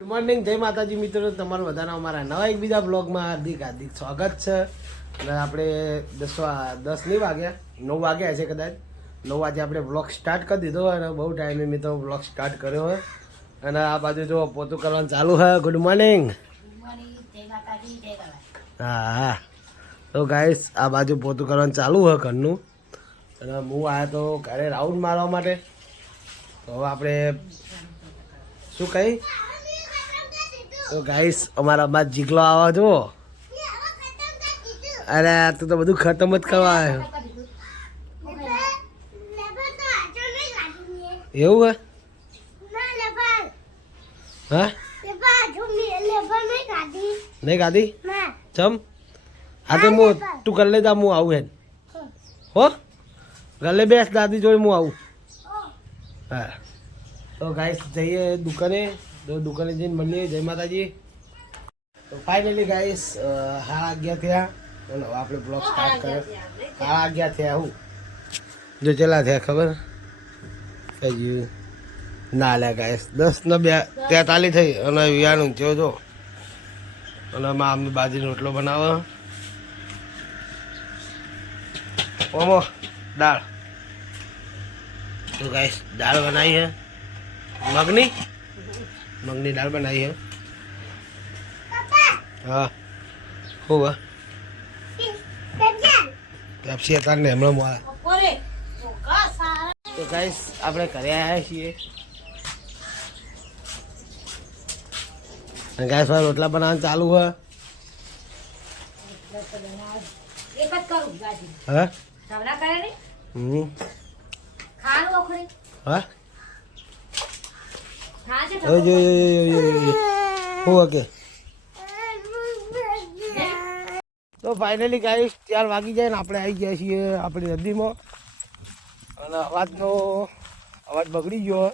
Good morning, જય માતાજી મિત્રો. તમારું બધાના અમારા નવા એક બીજા બ્લોગમાં હાર્દિક સ્વાગત છે. અને આપણે 10 નહીં વાગ્યા, 9 વાગ્યા છે કદાચ. 9 વાગે આપણે બ્લોગ સ્ટાર્ટ કરી દીધો અને બહુ ટાઈમે મિત્રો બ્લોગ સ્ટાર્ટ કર્યો હોય. અને આ બાજુ જો પોતું કરવાનું ચાલુ છે. Good morning. હા હા, તો ગાઈસ આ બાજુ પોતું કરવાનું ચાલુ હોય ઘરનું. અને હું આવ્યો તો ઘરે રાઉન્ડ મારવા માટે. તો હવે આપણે શું કહી, તો ગાઈસ અમારા બાદ જીગલો આવા જુઓ. અરે તું તો બધું ખતમ જ કરવા આવ્યો. એવું હે? હા નહીં ખાધી ચમ. હા તો હું તું ગલ્લે જા, હું આવું હેન. હો ગલ્લે બેસ, દાદી જોડે હું આવું. હા તો ગાઈસ જઈએ દુકાને. તો દુકાને જઈને મળીએ. જય માતાજી. તો ફાઇનલી ગાઈસ 11:30 થયા અને હવે આપણે બ્લોગ સ્ટાર્ટ કર્યો. 11:30 થયા. હું જો ચેલા થયા ખબર હજી ના લે ગાઈસ 10:43 થઈ અને વિયાનું થયો જો. અને આમાં અમે બાજરીનો રોટલો બનાવો. ઓમો દાળ. તો ગાઈસ દાળ બનાવી છે મગની દાળ બનાવી છે. હા હોવા પેપ્સી હતા ને હમણાં મોડા. તો ગાઈસ આપણે ઘરે આવ્યા છીએ. ગાઈસ ભાઈ રોટલા બનાવવાનું ચાલુ છે. હા ઓકે. તો ફાઇનલી ગાઈસ 4 વાગી જાય ને આપણે આવી ગયા છીએ આપણી નદીમાં. અને અવાજ બગડી ગયો,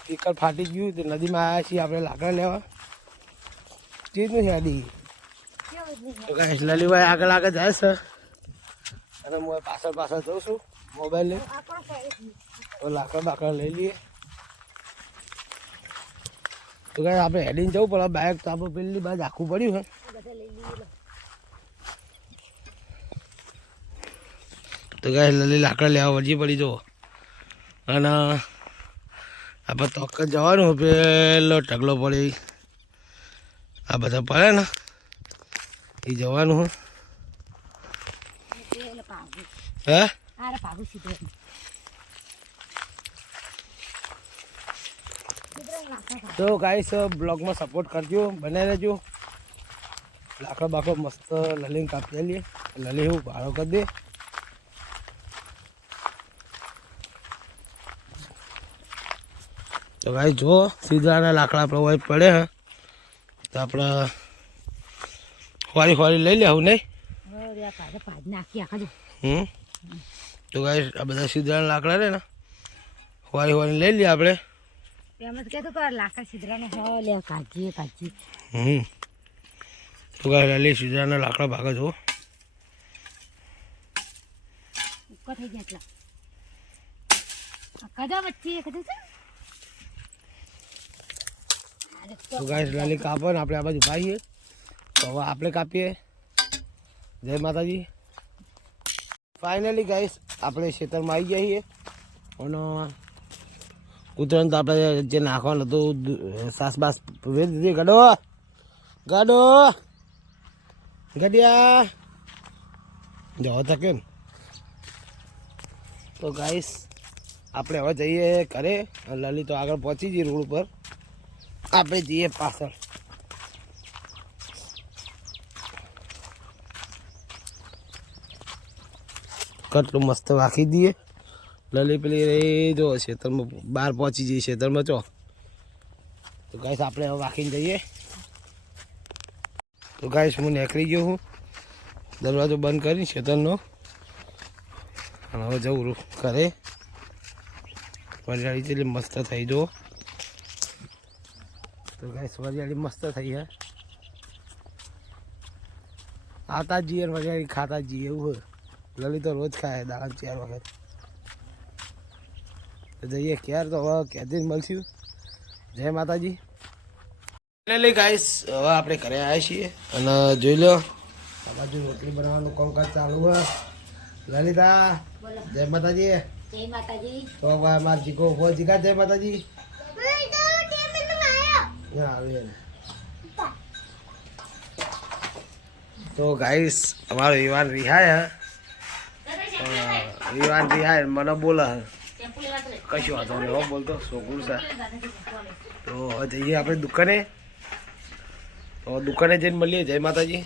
સ્પીકર ફાટી ગયું. તો નદીમાં આવ્યા છીએ આપણે લાકડા લેવા. ચીજનું છે આડી. તો ગાઈસ લલીભાઈ આગળ જાય છે અને હું પાછળ જઉં છું મોબાઈલ લઈ. તો લાકડા લઈ લઈએ. તો ગાઈસ આપણે હેડીને જવું પડે. બાઇક તો આપણે પેલી બાજુ આખું પડ્યું છે. તો ગાઈસ લલી લાકડા લેવા વળજી પડી જુઓ. અને આપણે તોક જ જવાનું. પેલો ઢગલો પડી આ બધા પડે ને એ જવાનું. હે તો ગાઈસ બ્લોગમાં સપોર્ટ કરજો, બનાવી રહેજો. લાકડા મસ્ત લલીને કાપી લઈએ. લલી હું ભાડો કરી દે. તો ભાઈ જો સીધાના લાકડા આપણે હોય પડે હે તો આપણે ફરી લઈ લેવું નહીં. તો ભાઈ આ બધા સીધાના લાકડા રહે ને ફરી લઈ લઈએ આપણે. તો ભાઈ લઈ સીધાના લાકડા ભાગે જો. તો ગાઈસ લાલી કાપો ને આપણે આ બાજુ ભાઈએ. તો હવે આપણે કાપીએ. જય માતાજી. ફાઇનલી ગાઈસ આપણે ખેતરમાં આવી જઈએ. અને કૂતરાને તો આપણે જે નાખવાનું હતું સાસ બાસ વેચ દીધી. ગડિયા જવો તો કેમ. તો ગાઈસ આપણે હવે જઈએ ઘરે. લલી તો આગળ પહોંચી જઈએ રોડ ઉપર. આપણે જઈએ પાછળ. કેટલું મસ્ત વાખી દઈએ. લલી પેલી જો ખેતરમાં બહાર પહોંચી જઈએ ખેતરમાં ચો. તો ગાઈસ આપણે હવે વાખીને જઈએ. તો ગાઈસ હું નીકળી ગયો હું દરવાજો બંધ કરીને ખેતરનો. અને હવે જવું ઘરે. વરિયાળી જેટલી મસ્ત થઈ જો. તો ગાઈસ વરિયાળી મસ્ત થઈ હે. આતા જઈએ વરિયાળી ખાતા જઈએ એવું હોય. લલી તો રોજ ખાય દાડા 4 વખત. તો જઈએ ક્યારે. તો હવે ક્યાંથી મળશું. જય માતાજી. ફાઇનલી ગાઈસ હવે આપણે ઘરે આવ્યા છીએ અને જોઈ લો આ બાજુ રોટલી બનાવવાનું કામકાજ ચાલુ છે. લલિતા જય માતાજી. જય માતાજી. તો માર જીગો હો જીગા જય માતાજી. તો ગાઈસ અમારો વિવાન રિહાય મને બોલે કશું વાંધો નહીં હો બોલતો છોકરું છે. તો હવે જઈએ આપણે દુકાને. તો દુકાને જઈને મળીએ. જય માતાજી.